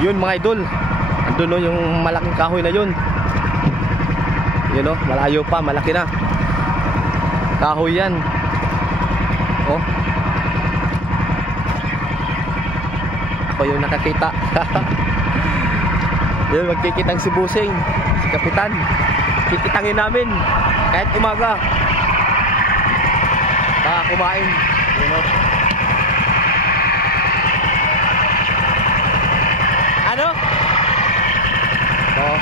Yun mga idol, andun no yung malaking kahoy na yun. Yun no, malayo pa, malaki na kahoy yan. Oh, ako yung nakakita. Yun, magkikitang si Busing, si Kapitan. Kikitangin namin kahit umaga baka kumain, you know. Ano? Oh.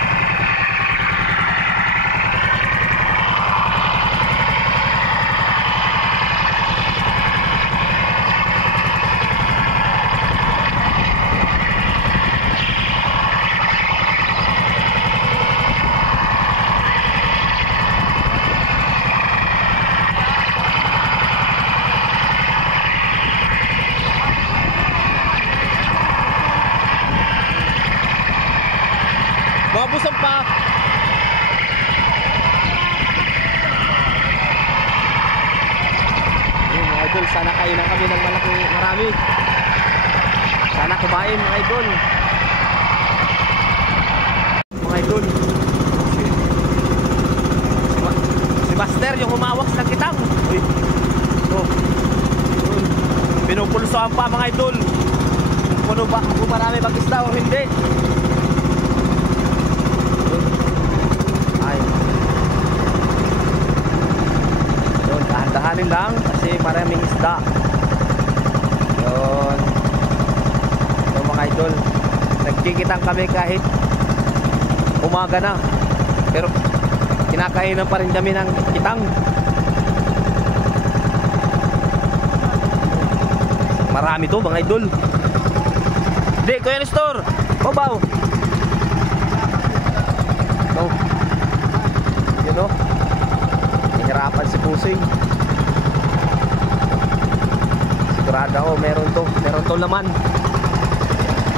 Mabusog pa. Ayun mga idol, sana kainan kami ng marami. Sana kumain mga idol. Mga idol, si Master yung humawak sa kitang. Uy. Oh. Pinupulsoan pa mga idol. Puno ba kung marami mag-isda o hindi? Dahanin lang kasi maraming isda. Yun. So mga idol, nagkikitang kami kahit umaga na, pero kinakainan pa rin kami ng kitang. Marami to mga idol. Hindi, Kuya Nestor, babaw. No. You know, nahirapan si Pusing. Sigurado ako meron to laman.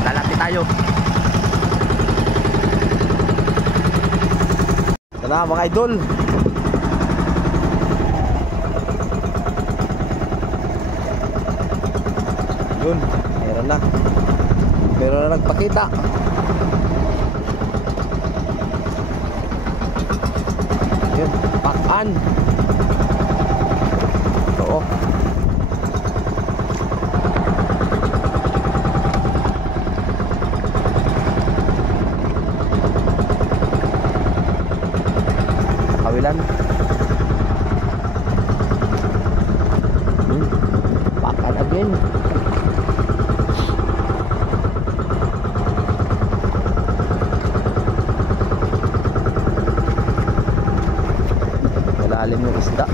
Lalapit tayo. Ito na mga idol. Yun, meron na nagpakita. Yun, pakan. Oo. Kawilan. Pakan again. Malalim yung isda.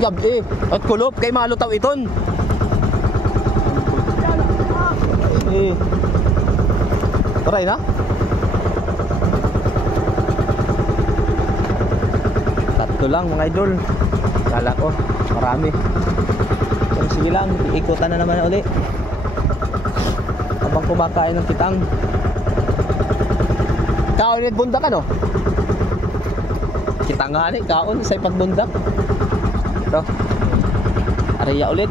Gabi at kulop kay malutaw iton. Taray na. Tatlo lang mga idol. Kala ko marami. Pero sige lang, iikutan na naman ulit habang kumakain ng kitang. Kaon ulit bundak ano? Kitang nga ni kaon sa ipat bundak. Ito, ariya ulit.